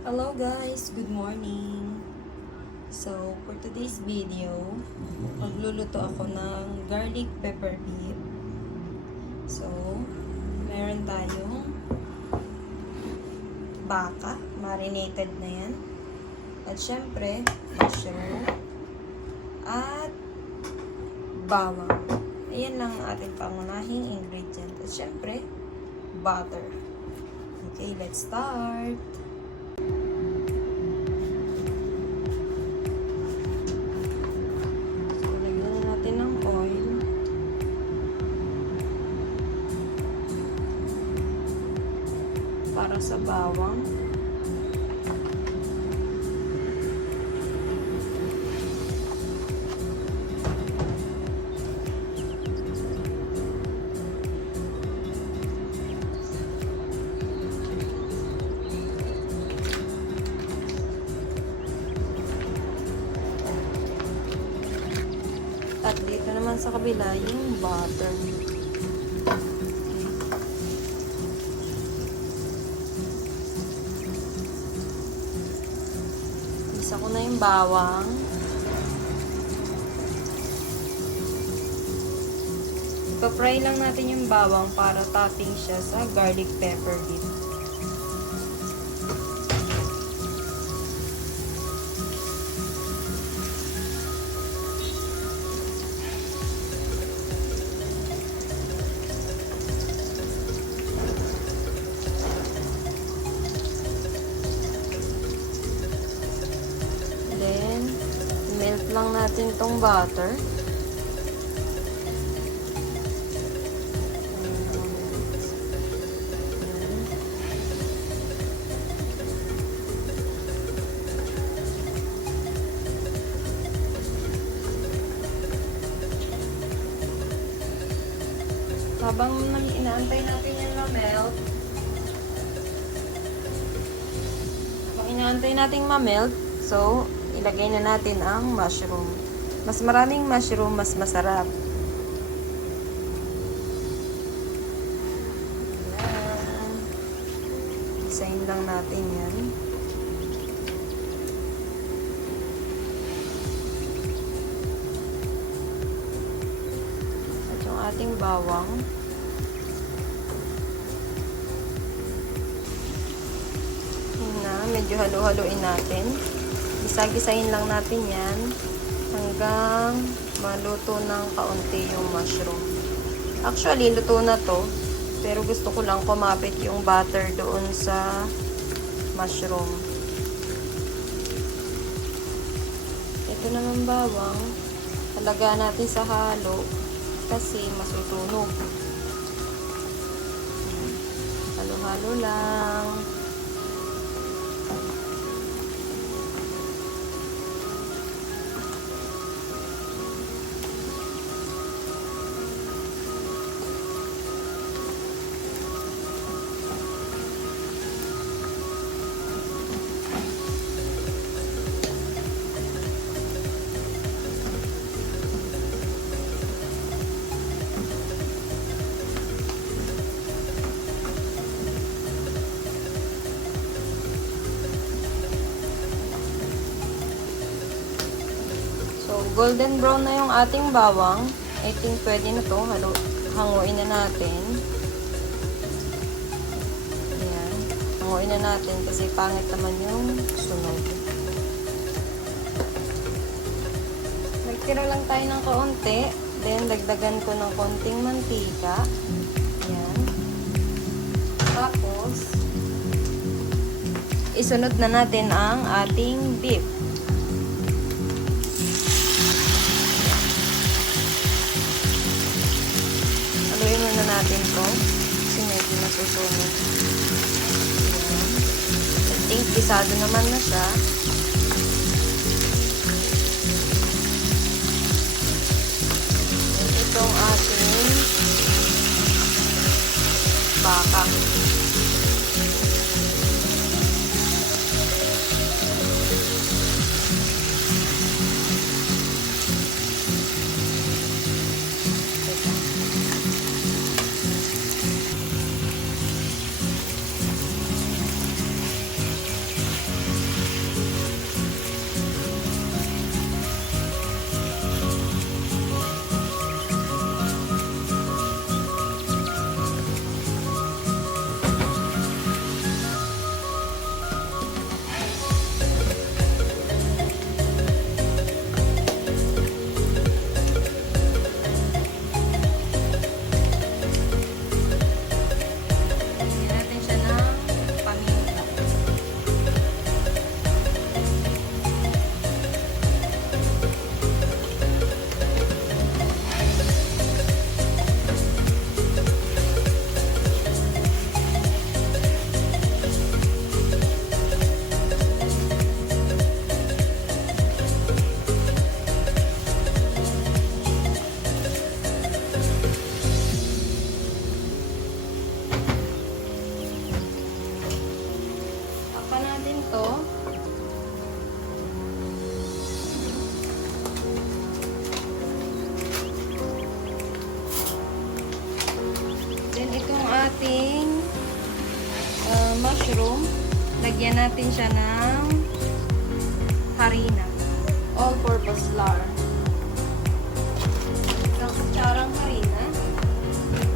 Hello guys, good morning. So, for today's video, magluluto ako ng garlic pepper beef. So, meron tayong baka, marinated na yan. At syempre, mushroom at bawang. Ayan lang ang ating pangunahing ingredient. At syempre, butter. Okay, let's start. Para sa bawang. At dito naman sa kabila yung butter. Isa ko na yung bawang. Ipa-fry lang natin yung bawang para topping siya sa garlic pepper dip. Then, melt lang natin tong butter. Habang inaantay natin yung ma-melt, so, ilagay na natin ang mushroom. Mas maraming mushroom, mas masarap. Ayan. Isahin lang natin yan. At yung ating bawang. Medyo halo-haloin natin. Gisa-gisahin lang natin yan hanggang maluto ng kaunti yung mushroom. Actually, luto na to. Pero gusto ko lang kumapit yung butter doon sa mushroom. Ito naman bawang. Halagaan natin sa halo kasi masutunog. Halo-halo lang. Golden brown na yung ating bawang. I think pwede na to. Hanguin na natin. Ayan. Hanguin na natin kasi pangit naman yung sunog. Nagtira lang tayo ng kaunti. Then, dagdagan ko ng konting mantika. Ayan. Tapos, isunod na natin ang ating beef. Haluin muna natin to kasi medyo nasusunog. I think pisado naman na siya. Itong ating baka. Takpan natin to. Then itong ating mushroom, lagyan natin siya ng harina. All-purpose flour. Isang kutsarang harina.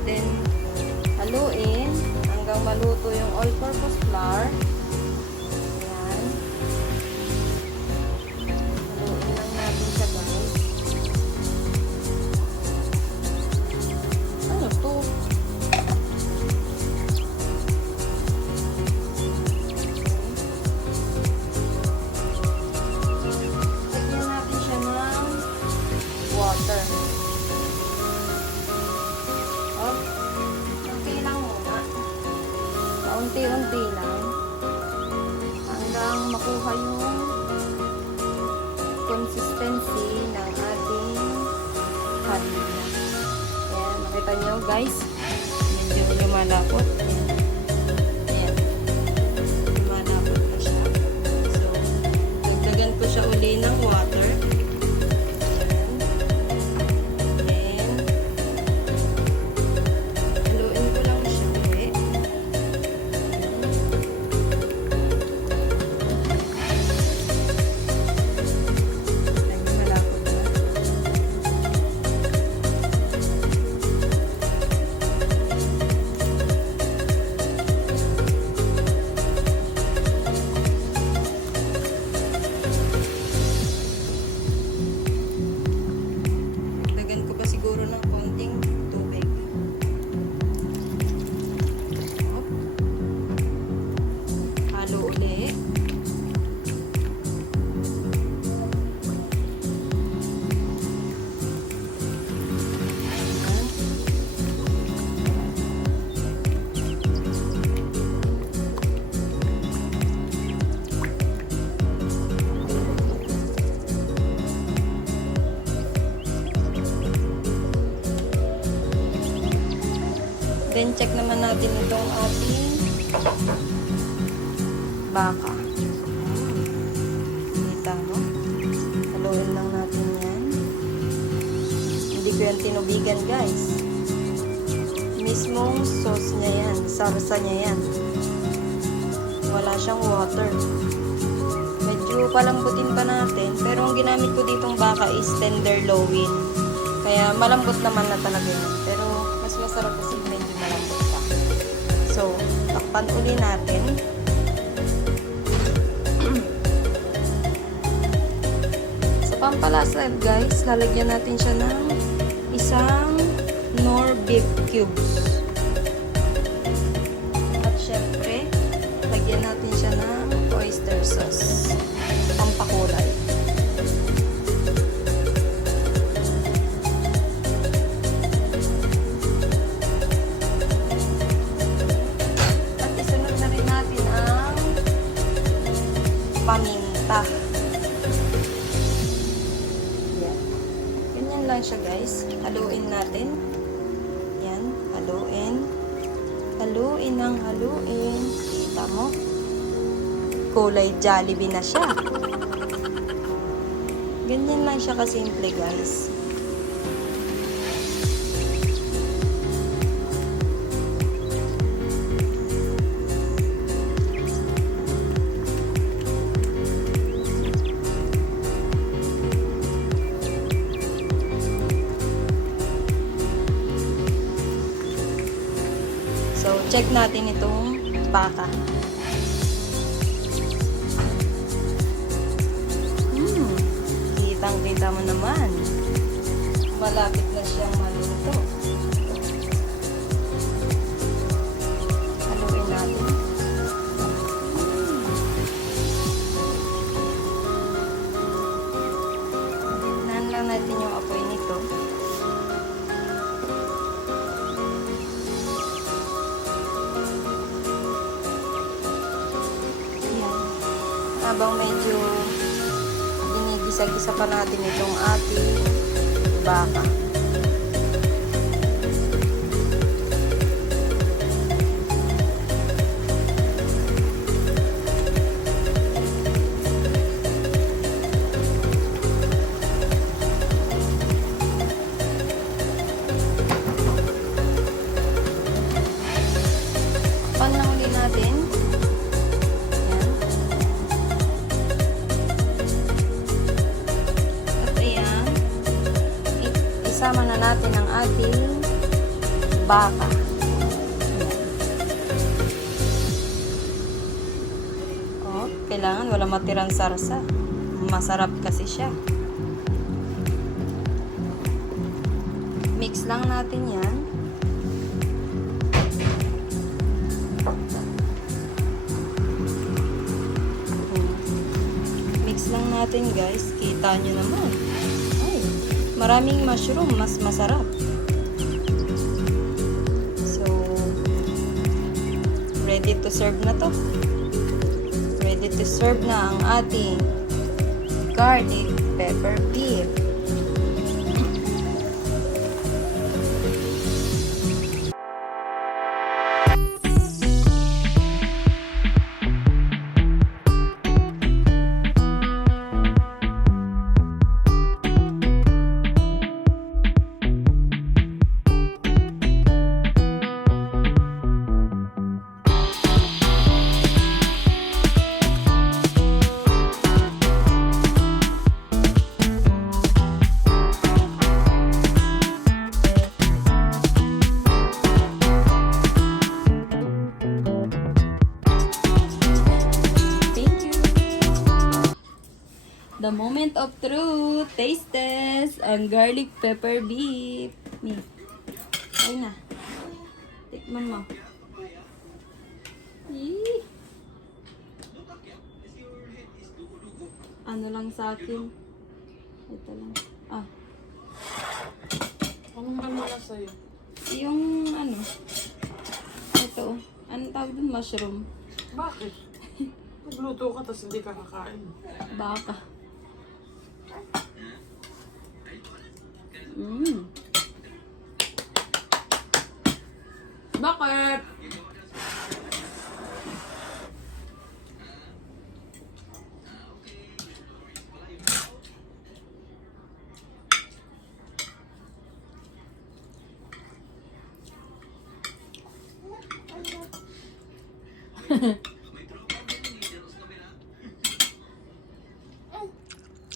Then, haluin hanggang maluto yung all-purpose flour. Ayan. Haluin lang natin siya, guys. Ano to? Lagyan natin siya ng water. Okay lang muna. Paunti-unti lang. Hanggang makuha yung consistency ng ating harina. Ayan, nakita nyo guys. Medyo lumalapot. Ayan. Lumalapot na siya. So, dagdagan ko siya uli ng water. Siguro ng konting tubig. Halo uli. Then, check naman natin itong ating baka. Kita mo? Haluin lang natin yan. Hindi ko yan tinubigan, guys. Mismong sauce niya yan. Sarsa niya yan. Wala siyang water. Medyo palambutin pa natin. Pero ang ginamit ko ditong baka is tenderloin. Kaya malambot naman na talaga yan. Pero mas masarap kasi medyo malambot pa. So, takpan uli natin. Sa pampalasa guys, lalagyan natin siya ng isang Knorr beef cubes. At syempre, lagyan natin siya ng oyster sauce. Pampakulay. Paminta. Yan. Ganyan lang siya guys. Haluin natin. Yan. Haluin. Haluin ang haluin. Kita mo? Kulay Jollibee na siya. Ganyan lang siya kasimple guys. So, check natin itong baka. Kitang-kita mo naman. Malapit na siyang maluto. Haluin natin. Tignan lang natin yung apoy nito. Habang medyo ginigisa-gisa pa natin itong ating baka. natin ang ating baka. Oh, kailangan wala matirang sarsa. Masarap kasi siya. Mix lang natin yan. Mix lang natin guys. Kita nyo naman. Ay, maraming mushroom. Mas masarap. So, ready to serve na to. Ready to serve na ang ating garlic pepper beef. The moment of truth. Taste test. Ang garlic pepper beef. Me. Ay na. Tikman mo. Eee. Ano lang sa akin? Ito lang. Ah. Anong wala sa'yo? Yung ano. Ito. Anong tawag dun? Mushroom. Bakit? Nagluto ka tapos hindi ka kakain. Baka. Bakit?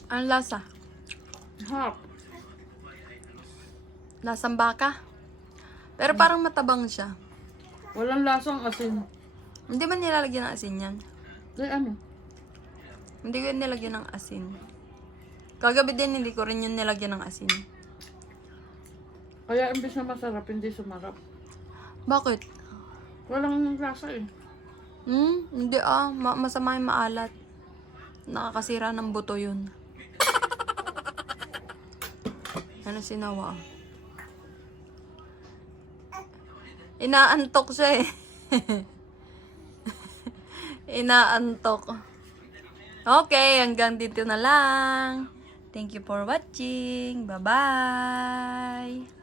Ang lasa? Hap. Lasang baka? Pero parang matabang siya. Walang lasang asin. Hindi ba nilalagyan ng asin yan? Ay ano? Hindi ko yun nilagyan ng asin. Kagabi din hindi ko rin yun nilagyan ng asin. Kaya imbis na masarap, hindi sumarap. Bakit? Walang lasa eh. Hindi masama yung maalat. Nakakasira ng buto yun. Ano sinawa? Inaantok siya eh. Inaantok. Okay, hanggang dito na lang. Thank you for watching. Bye-bye.